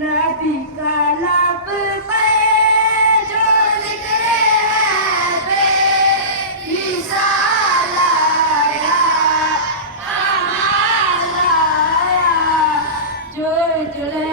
नबी का लब पे जो जिक्र है विशाल आया, कमाल आया, जो चले